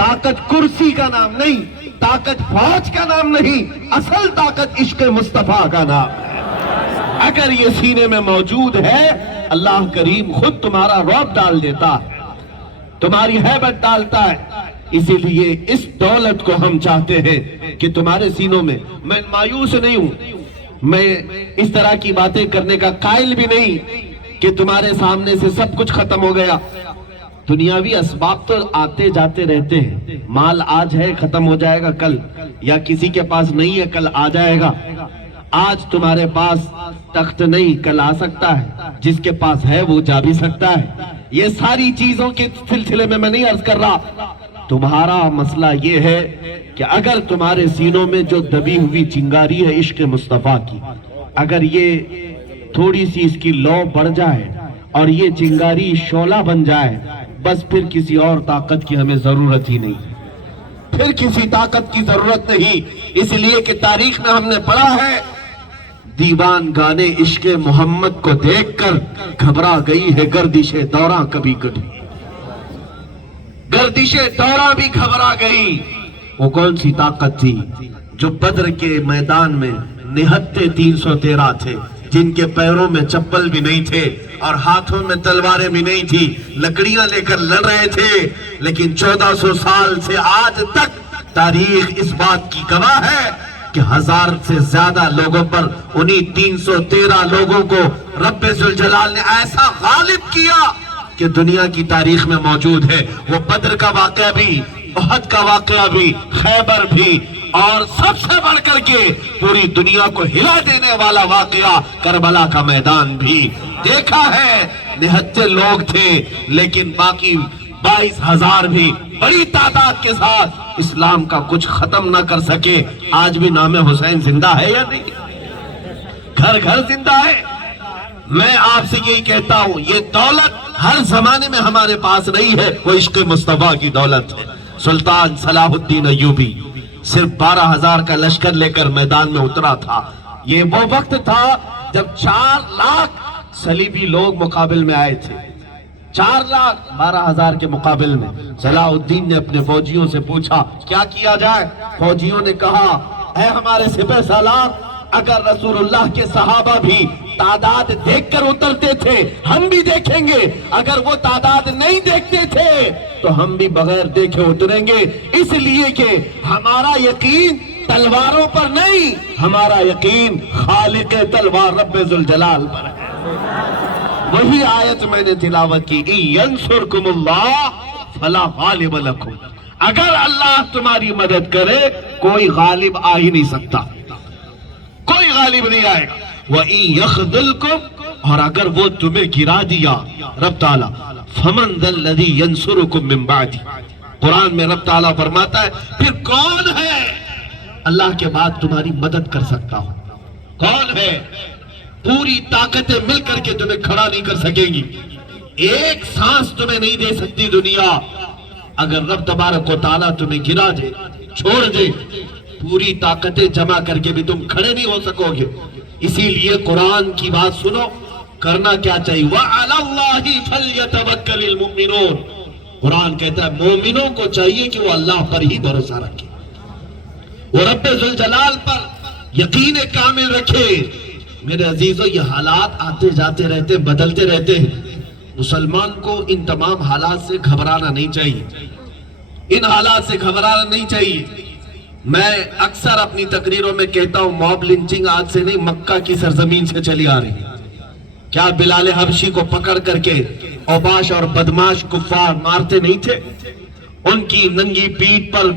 طاقت کرسی کا نام نہیں، طاقت فوج کا نام نہیں، اصل طاقت عشق مصطفیٰ کا نام ہے۔ اگر یہ سینے میں موجود ہے، اللہ کریم خود تمہارا رعب ڈال دیتا ہے، تمہاری ہیبت ڈالتا ہے۔ اسی لیے اس دولت کو ہم چاہتے ہیں کہ تمہارے سینوں میں، میں مایوس نہیں ہوں، میں اس طرح کی باتیں کرنے کا قائل بھی نہیں کہ تمہارے سامنے سے سب کچھ ختم ہو گیا۔ دنیاوی اسباب تو آتے جاتے رہتے ہیں، مال آج ہے ختم ہو جائے گا کل، یا کسی کے پاس نہیں ہے کل آ جائے گا۔ آج تمہارے پاس تخت نہیں، کل آ سکتا ہے، جس کے پاس ہے وہ جا بھی سکتا ہے۔ یہ ساری چیزوں کے سلسلے میں نہیں عرض کر رہا، تمہارا مسئلہ یہ ہے کہ اگر تمہارے سینوں میں جو دبی ہوئی چنگاری ہے عشق مصطفیٰ کی، اگر یہ تھوڑی سی اس کی لو بڑھ جائے اور یہ چنگاری شعلہ بن جائے، بس پھر کسی اور طاقت کی ہمیں ضرورت ہی نہیں، پھر کسی طاقت کی ضرورت نہیں۔ اس لیے کہ تاریخ میں ہم نے پڑھا ہے، دیوان گانے عشق محمد کو دیکھ کر گھبرا گئی ہے گردش دوراں کبھی کبھی، گردش دوراں بھی گھبرا گئی۔ وہ کون سی طاقت تھی جو بدر کے میدان میں نہتے 313 تھے، جن کے پیروں میں چپل بھی نہیں تھے اور ہاتھوں میں تلواریں بھی نہیں تھی، لکڑیاں لے کر لڑ رہے تھے، لیکن 1400 سال سے آج تک تاریخ اس بات کی گواہ ہے کہ 1000 سے زیادہ لوگوں پر انہی 313 لوگوں کو رب ذوالجلال نے ایسا غالب کیا کہ دنیا کی تاریخ میں موجود ہے۔ وہ بدر کا واقعہ بھی، احد کا واقعہ بھی، خیبر بھی، اور سب سے بڑھ کر کے پوری دنیا کو ہلا دینے والا واقعہ کربلا کا میدان بھی دیکھا ہے۔ 79 لوگ تھے، لیکن باقی 22,000 بھی بڑی تعداد کے ساتھ اسلام کا کچھ ختم نہ کر سکے۔ آج بھی نام حسین زندہ ہے یا نہیں؟ گھر گھر زندہ ہے۔ میں آپ سے یہی کہتا ہوں، یہ دولت ہر زمانے میں ہمارے پاس نہیں ہے، وہ عشق مصطفیٰ کی دولت ہے۔ سلطان صلاح الدین ایوبی صرف 12,000 کا لشکر لے کر میدان میں اترا تھا۔ یہ وہ وقت تھا جب 4 لاکھ صلیبی لوگ مقابل میں آئے تھے، 4 لاکھ 12,000 کے مقابل میں۔ صلاح الدین نے اپنے فوجیوں سے پوچھا کیا کیا جائے؟ فوجیوں نے کہا، اے ہمارے سپہ سالار، اگر رسول اللہ کے صحابہ بھی تعداد دیکھ کر اترتے تھے ہم بھی دیکھیں گے، اگر وہ تعداد نہیں دیکھتے تھے تو ہم بھی بغیر دیکھے اتریں گے، اس لیے کہ ہمارا یقین تلواروں پر نہیں، ہمارا یقین خالق تلوار رب ذوالجلال پر ہے۔ وہی آیت میں نے تلاوت کی، ینصرکم اللہ فلا غالب لکم، اگر اللہ تمہاری مدد کرے کوئی غالب آ ہی نہیں سکتا، کوئی غالب نہیں آئے گا۔ وَإِن يَخْذُلْكُمْ، اور اگر وہ تمہیں گرا دیا رب تعالیٰ، فَمَنْ ذَا الَّذِي يَنْصُرُكُمْ مِنْ بَعْدِهِ، قرآن میں رب تعالیٰ فرماتا ہے پھر کون ہے اللہ کے بعد تمہاری مدد کر سکتا ہو؟ کون ہے؟ پوری طاقتیں مل کر کے تمہیں کھڑا نہیں کر سکیں گی، ایک سانس تمہیں نہیں دے سکتی دنیا۔ اگر رب تبارک و تعالیٰ تمہیں گرا دے، چھوڑ دے، پوری طاقتیں جمع کر کے بھی تم کھڑے نہیں ہو سکو گے۔ اسی لیے قرآن کی بات سنو، کرنا کیا چاہیے؟ وَعَلَى اللَّهِ فَلْيَتَوَكَّلِ الْمُؤْمِنُونَ، قرآن کہتا ہے مومنوں کو چاہیے کہ وہ اللہ پر ہی بھروسہ رکھے، وہ رب ذوالجلال پر یقین کامل رکھے۔ میرے عزیزو، یہ حالات آتے جاتے رہتے، بدلتے رہتے ہیں، مسلمان کو ان تمام حالات سے گھبرانا نہیں چاہیے، ان حالات سے گھبرانا نہیں چاہیے۔ میں اکثر اپنی تقریروں میں کہتا ہوں، موب لنچنگ آج سے نہیں، مکہ کی سرزمین سے چلی آ رہی ہے۔ کیا بلال حبشی کو پکڑ کر کے اوباش اور بدماش کفار مارتے نہیں تھے؟ ان کی ننگی پیٹھ پر